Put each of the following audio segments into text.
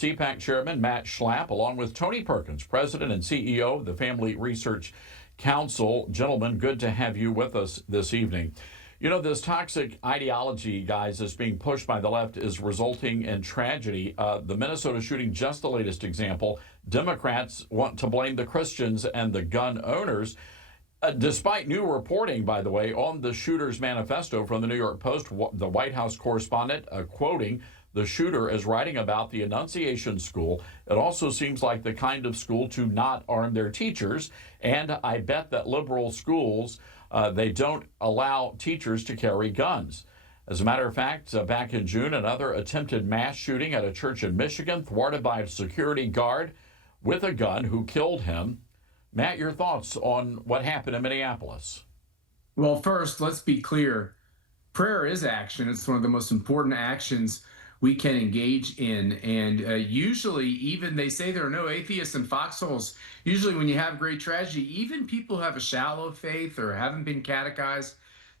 CPAC Chairman Matt Schlapp, along with Tony Perkins, President and CEO of the Family Research Council. Gentlemen, good to have you with us this evening. You know, this toxic ideology, guys, that's being pushed by the left is resulting in tragedy. The Minnesota shooting, just the latest example. Democrats want to blame the Christians and the gun owners. Despite new reporting, by the way, on the shooter's manifesto from the New York Post, the White House correspondent quoting the shooter as writing about the Annunciation School. It also seems like the kind of school to not arm their teachers. And I bet that liberal schools, they don't allow teachers to carry guns. As a matter of fact, back in June, another attempted mass shooting at a church in Michigan, thwarted by a security guard with a gun who killed him. Matt, your thoughts on what happened in Minneapolis? Well, first, let's be clear. Prayer is action. It's one of the most important actions we can engage in. And usually, even they say there are no atheists in foxholes. Usually when you have great tragedy, even people who have a shallow faith or haven't been catechized,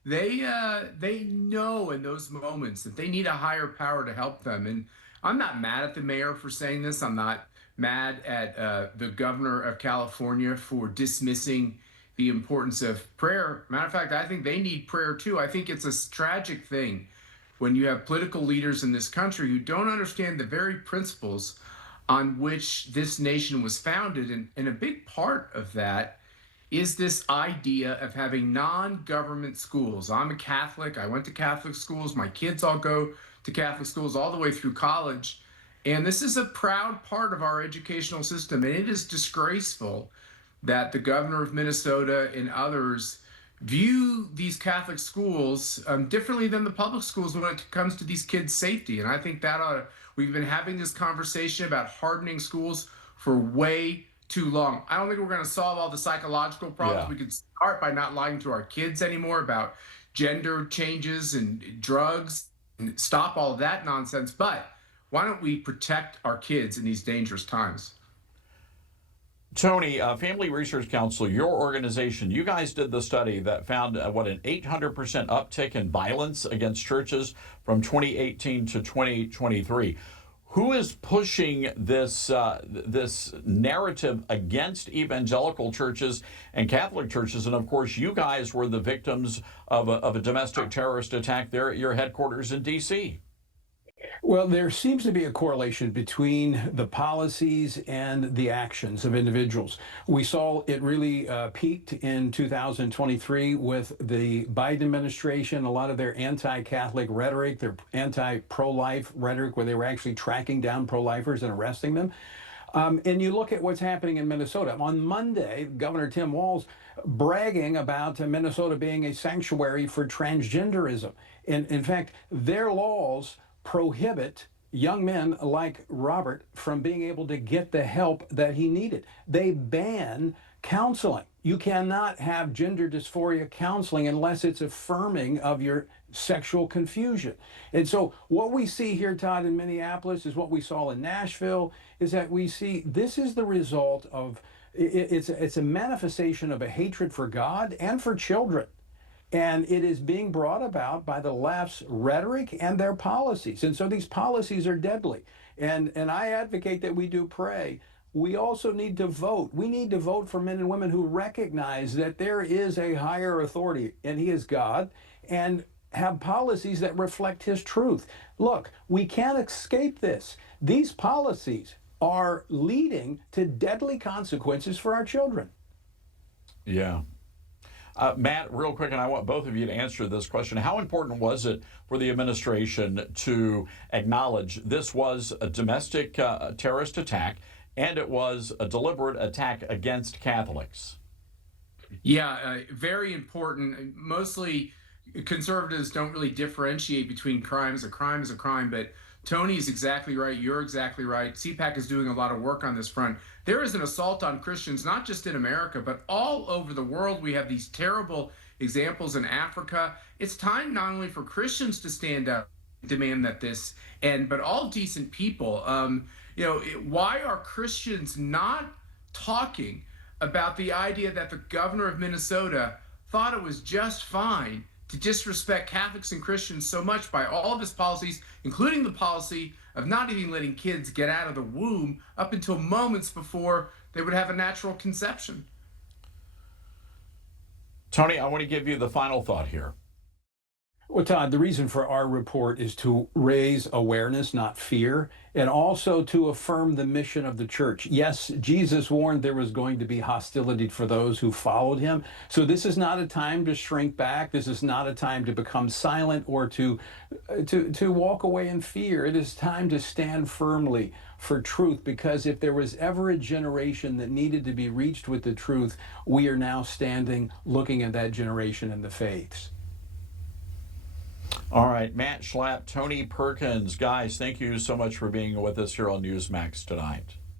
they know in those moments that they need a higher power to help them. And I'm not mad at the mayor for saying this. I'm not mad at the governor of California for dismissing the importance of prayer. Matter of fact, I think they need prayer too. I think it's a tragic thing when you have political leaders in this country who don't understand the very principles on which this nation was founded. And a big part of that is this idea of having non-government schools. I'm a Catholic. I went to Catholic schools. My kids all go to Catholic schools all the way through college. And this is a proud part of our educational system. And it is disgraceful that the governor of Minnesota and others view these Catholic schools differently than the public schools when it comes to these kids' safety. And I think that we've been having this conversation about hardening schools for way too long. I don't think we're going to solve all the psychological problems. We could start by not lying to our kids anymore about gender changes and drugs and stop all of that nonsense. But why don't we protect our kids in these dangerous times? Tony, Family Research Council, your organization, you guys did the study that found an 800% uptick in violence against churches from 2018 to 2023. Who is pushing this narrative against evangelical churches and Catholic churches? And of course, you guys were the victims of a domestic terrorist attack there at your headquarters in D.C. Well, there seems to be a correlation between the policies and the actions of individuals. We saw it really peaked in 2023 with the Biden administration, a lot of their anti-Catholic rhetoric, their anti-pro-life rhetoric, where they were actually tracking down pro-lifers and arresting them. And you look at what's happening in Minnesota. On Monday, Governor Tim Walz bragging about Minnesota being a sanctuary for transgenderism. In fact, their laws prohibit young men like Robert from being able to get the help that he needed. They ban counseling. You cannot have gender dysphoria counseling unless it's affirming of your sexual confusion. And so what we see here, Todd, in Minneapolis is what we saw in Nashville, is that we see this is the result of, it's a manifestation of a hatred for God and for children. And it is being brought about by the left's rhetoric and their policies. And so these policies are deadly. And I advocate that we do pray. We also need to vote. We need to vote for men and women who recognize that there is a higher authority, and he is God, and have policies that reflect his truth. Look, we can't escape this. These policies are leading to deadly consequences for our children. Yeah. Matt, real quick, and I want both of you to answer this question. How important was it for the administration to acknowledge this was a domestic terrorist attack and it was a deliberate attack against Catholics? Yeah, very important. Mostly conservatives don't really differentiate between crimes. A crime is a crime, but Tony's exactly right. You're exactly right. CPAC is doing a lot of work on this front. There is an assault on Christians, not just in America, but all over the world. We have these terrible examples in Africa. It's time not only for Christians to stand up, demand that but all decent people. Why are Christians not talking about the idea that the governor of Minnesota thought it was just fine to disrespect Catholics and Christians so much by all of his policies, including the policy of not even letting kids get out of the womb up until moments before they would have a natural conception. Tony, I want to give you the final thought here. Well, Todd, the reason for our report is to raise awareness, not fear, and also to affirm the mission of the church. Yes, Jesus warned there was going to be hostility for those who followed him. So this is not a time to shrink back. This is not a time to become silent or to walk away in fear. It is time to stand firmly for truth, because if there was ever a generation that needed to be reached with the truth, we are now standing looking at that generation in the faiths. All right, Matt Schlapp, Tony Perkins. Guys, thank you so much for being with us here on Newsmax tonight.